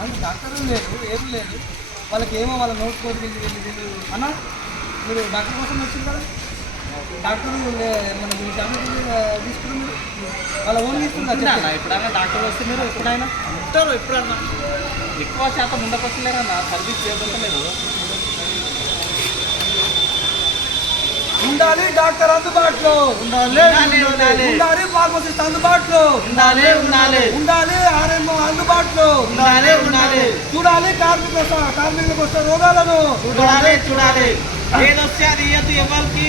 వాళ్ళు డాక్టర్లు లేరు, ఏం లేదు. వాళ్ళకి ఏమో వాళ్ళ నోట్ కోడ్ వీళ్ళు అన్న మీరు డాక్టర్ కోసం వచ్చింది కదా, డాక్టర్ మన టాబ్లెట్ తీసుకున్నారు వాళ్ళ ఓన్ తీసుకుంటారు. ఎప్పుడైనా డాక్టర్ వస్తే మీరు ఎప్పుడైనా ఉంటారు, ఎప్పుడన్నా ఎక్కువ శాతం ఉండకొస్తలేరన్న సర్వీస్ చేయబోతలేరు. ఉండాలి డాక్టర్ అందుబాటులో, ఉండాలి ఫార్మసిస్ట్ అందుబాటులో, ఉండాలి ఆర్ఎంఓ అందుబాటులో, చూడాలి కార్మికులకు వస్తున్న రోగాలను చూడాలి. ఏదొస్తే అది ఇవ్వద్దు, ఎవరికి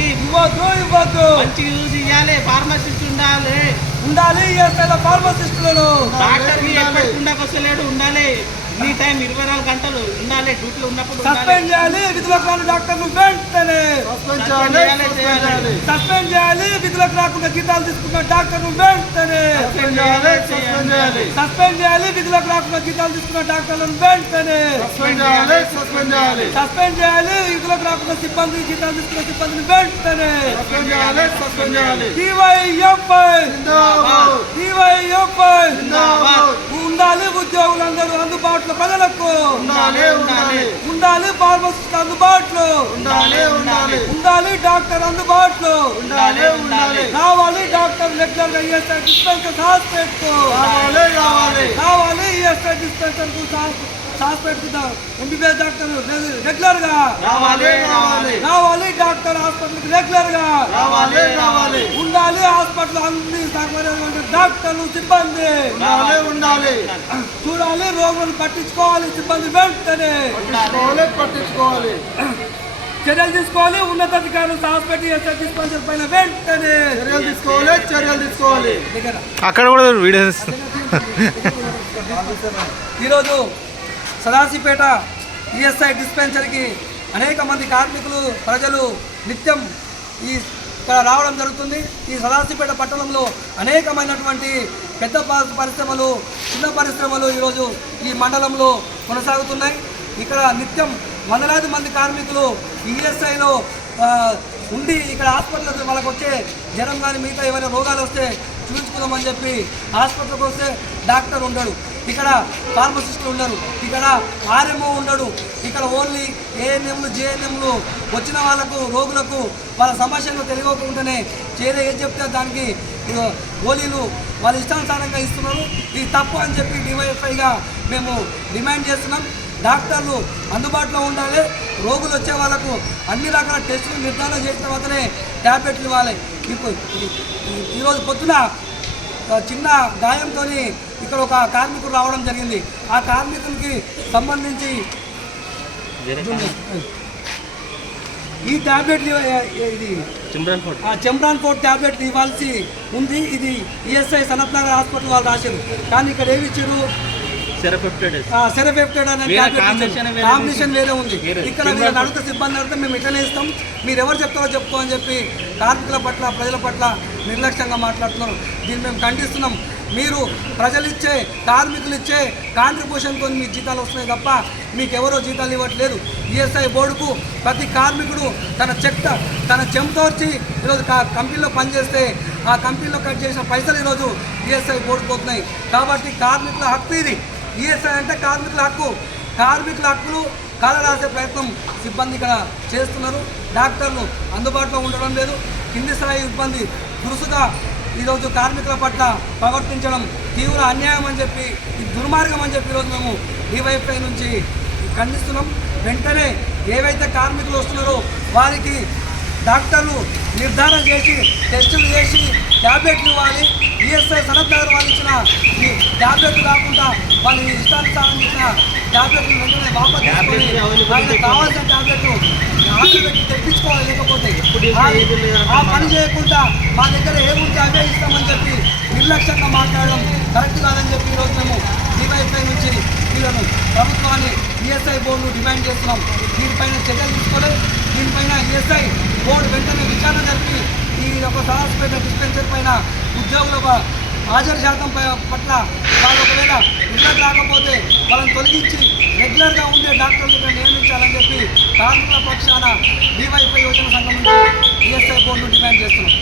ఇవ్వద్దు. మంచి యూజ్ ఇవ్వాలి. ఫార్మసిస్ట్ ఉండాలి ఫార్మసిస్టులను. డాక్టర్ ఉండకొస్తలేడు, ఉండాలి. ఎనీ టైం 24 గంటలు ఉండాలి, డ్యూటీలో ఉన్నప్పుడు. సస్పెండ్ చేయాలి విధులకు రాని డాక్టర్లు వెంటనే. సస్పెండ్ చేయాలి విధులకు రాకుండా జీతాలు తీసుకున్న డాక్టర్లు వెంటనే. సస్పెండ్ చేయాలి విధులకు రాకుండా జీతాలు తీసుకున్న డాక్టర్లను వెంటనే. సస్పెండ్ చేయాలి విధులకు రాకుండా సిబ్బంది జీతాలు తీసుకున్న సిబ్బందిని వెంటనే. ఉండాలి ఉద్యోగులందరూ అందుబాటులో ప్రజలకు. ఉండాలి ఫార్మసిస్ట్ అందుబాటులో, ఉండాలి డాక్టర్ అందుబాటులో. రావాలి డాక్టర్ రెగ్యులర్ గా ఈఎస్ఐ డిస్పెన్సర్ రావాలి ఈఎస్ఐ డిస్పెన్సర్ కు ఎంబీబీఎస్ డాక్టర్ రెగ్యులర్ గా రావాలి. డాక్టర్ హాస్పిటల్ రెగ్యులర్ గా ఉండాలి. హాస్పిటల్ అన్ని సౌకర్యాలు డాక్టర్లు సిబ్బంది చూడాలి. రోగులను పట్టించుకోవాలి సిబ్బంది వెంటనే పట్టించుకోవాలి. చర్యలు తీసుకోవాలి. ఉన్నతాధికారులు హాస్పిటల్ ఎస్ఐ డిస్పెన్సర్ పైన వెంటనే చర్యలు తీసుకోవాలి. అక్కడ కూడా వీడియో ఈరోజు సదాశివపేట ఈఎస్ఐ డిస్పెన్సరీకి అనేక మంది కార్మికులు ప్రజలు నిత్యం ఇక్కడ రావడం జరుగుతుంది. ఈ సదాశివపేట పట్టణంలో అనేకమైనటువంటి పెద్ద పరిశ్రమలు, చిన్న పరిశ్రమలు ఈరోజు ఈ మండలంలో కొనసాగుతున్నాయి. ఇక్కడ నిత్యం వందలాది మంది కార్మికులు ఈఎస్ఐలో ఉండి ఇక్కడ హాస్పిటల్ వాళ్ళకు వచ్చే జ్వరం కానీ మిగతా ఏమైనా రోగాలు వస్తే చూపించుకుందామని చెప్పి హాస్పిటల్కి వస్తే డాక్టర్ ఉండడు, ఇక్కడ ఫార్మసిస్టులు ఉండరు, ఇక్కడ ఆర్ఎంఓ ఉండడు. ఇక్కడ ఓన్లీ ఏఎన్ఎంలు జేఎన్ఎంలు వచ్చిన వాళ్ళకు రోగులకు వాళ్ళ సమస్యలు తెలియకుండానే ఏది చెప్తే దానికి గోళీలు వాళ్ళ ఇష్టానుసారంగా ఇస్తున్నారు. ఇది తప్పు అని చెప్పి డివైఎఫ్ఐగా మేము డిమాండ్ చేస్తున్నాం. డాక్టర్లు అందుబాటులో ఉండాలి. రోగులు వచ్చే వాళ్ళకు అన్ని రకాల టెస్టులు నిర్ధారణ చేసిన తర్వాతనే ట్యాబ్లెట్లు ఇవ్వాలి. ఇప్పుడు ఈరోజు పొద్దున చిన్న గాయంతో ఇక్కడ ఒక కార్మికుడు రావడం జరిగింది. ఆ కార్మికునికి సంబంధించి ఈ ట్యాబ్లెట్లు ఇది చెంబ్రాన్ ఫోర్ట్ ట్యాబ్లెట్లు ఇవ్వాల్సి ఉంది. ఇది ఈఎస్ఐ సనత్ నగర్ హాస్పిటల్ వాళ్ళు రాశారు, కానీ ఇక్కడ ఏమి ఇచ్చారు? సెరఫెప్టైడ్ అనే కాంబినేషన్ వేరే ఉంది. ఇక్కడ మీరు అడిగితే సిబ్బంది అడిగితే మేము ఇట్లనే ఇస్తాం, మీరు ఎవరు చెప్తారో చెప్పుకో అని చెప్పి కార్మికుల పట్ల ప్రజల పట్ల నిర్లక్ష్యంగా మాట్లాడుతున్నారు. దీన్ని మేము ఖండిస్తున్నాం. మీరు ప్రజలు ఇచ్చే కార్మికులు ఇచ్చే కాంట్రిబ్యూషన్తో మీ జీతాలు వస్తున్నాయి తప్ప మీకు ఎవరో జీతాలు ఇవ్వట్లేదు. ఈఎస్ఐ బోర్డుకు ప్రతి కార్మికుడు తన చెంతోర్చి ఈరోజు కంపెనీలో పనిచేస్తే ఆ కంపెనీలో కట్ చేసిన పైసలు ఈరోజు ఈఎస్ఐ బోర్డుకు పోతున్నాయి. కాబట్టి కార్మికుల హక్కు ఇది. ఈఎస్ఐ అంటే కార్మికుల హక్కు. కార్మికుల హక్కులు కాలరాసే ప్రయత్నం సిబ్బంది ఇక్కడ చేస్తున్నారు. డాక్టర్లు అందుబాటులో ఉండడం లేదు. కింది స్థాయి ఇబ్బంది దురుసుగా ఈరోజు కార్మికుల పట్ల ప్రవర్తించడం తీవ్ర అన్యాయం అని చెప్పి, ఇది దుర్మార్గం అని చెప్పి ఈరోజు మేము డివైఎఫ్ఐ నుంచి ఖండిస్తున్నాం. వెంటనే ఏవైతే కార్మికులు వస్తున్నారో వారికి డాక్టర్లు నిర్ధారణ చేసి టెస్టులు చేసి ట్యాబ్లెట్లు ఇవ్వాలి. ఈఎస్ఐ సనత్ నగర్ వాళ్ళు ఇచ్చిన ఈ ట్యాబ్లెట్లు కాకుండా వాళ్ళు ఇష్టానుసారం ఇచ్చిన ట్యాబ్లెట్లు వెంటనే వాపసు తీసుకొని వాళ్ళకి కావాల్సిన ట్యాబ్లెట్లు ఆర్డర్ పెట్టి తెప్పించుకోవాలి. లేకపోతే ఆ పని చేయకుండా మా దగ్గర ఏముంటే అవే ఇస్తామని చెప్పి నిర్లక్ష్యంగా మాట్లాడడం కరెక్ట్ కాదని చెప్పి ఈరోజు మేము డివైఎఫ్ఐ నుంచి వీళ్ళను ప్రభుత్వాన్ని ఈఎస్ఐ బోర్డును డిమాండ్ చేస్తున్నాం. దీనిపైన చర్యలు తీసుకోలేదు. దీనిపైన ఈఎస్ఐ బోర్డు వెంటనే విచారణ జరిపి ఈ యొక్క సదాశివపేట డిస్పెన్సరీ పైన ఉద్యోగుల హాజరు శాతం పట్ల వాళ్ళు ఒకవేళ ఇళ్ళకి రాకపోతే వాళ్ళని తొలగించి రెగ్యులర్గా ఉండే డాక్టర్లుగా నియమించాలని చెప్పి కార్మికుల పక్షాన డివైఎఫ్ఐ యోజన సంఘం నుంచి ఈఎస్ఐ బోర్డును డిమాండ్ చేస్తున్నాం.